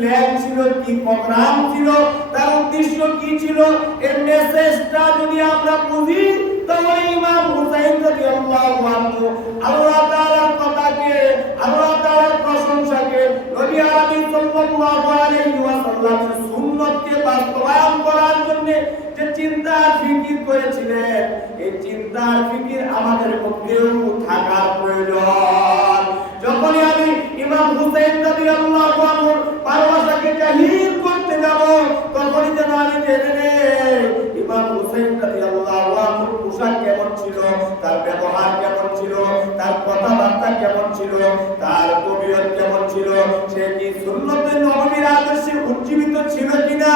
Plan ছিল, কি programme ছিল, তার উদ্দেশ্য কি ছিল, এর মেসেজটা যদি আমরা বুঝি তাহলে ইমাম হুসাইন রাদিয়াল্লাহু আনহু আল্লাহ তাআলার কথাকে, আল্লাহ তাআলার প্রশংসাকে, নবী আরবি সাল্লাল্লাহু আলাইহি ওয়াসাল্লামের সুন্নতকে বাস্তবায়ন করার জন্য যে চিন্তা ফিকির করেছিলেন, এই চিন্তা ফিকির আমাদের মধ্যেও থাকার প্রয়োজন। যখনই আমি ইমাম হুসাইন রাদিয়াল্লাহু আনহুর ভালোবাসাকে জাহির করতে যাব, তখনই যেন আমি জেনে নেই ইমাম হুসাইন রাদিয়াল্লাহু আনহুর পোশাক কেমন ছিল, তার ব্যবহার কেমন ছিল, তার কথাবার্তা কেমন ছিল, তার তবিয়ত কেমন ছিল, সে কি সুন্নতে নববীর আদর্শে উজ্জীবিত ছিল কিনা।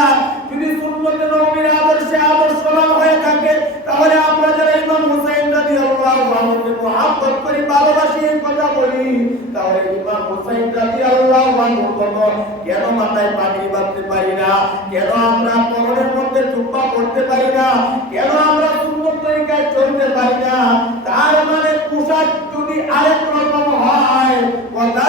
যদি সুন্নতে নববীর আদর্শে আদর্শবান হয়ে থাকে, তাহলে আমরা যারা ইমাম হুসাইন রাদিয়াল্লাহু আনহুকে মহব্বত করি, ভালোবাসি, এই কথা বলি, তাহলে ইমাম হুসাইন রাদিয়াল্লাহু আনহুর কথা কেন মাথায় পাগড়ি বাঁধতে পারি না, কেন আমরা পরনের মধ্যে টুপা পড়তে পারি না, কেন আমরা সুন্নত তরিকায় চলতে পারি না। তার মানে পোশাক যদি আরেক রকম হয়, কথা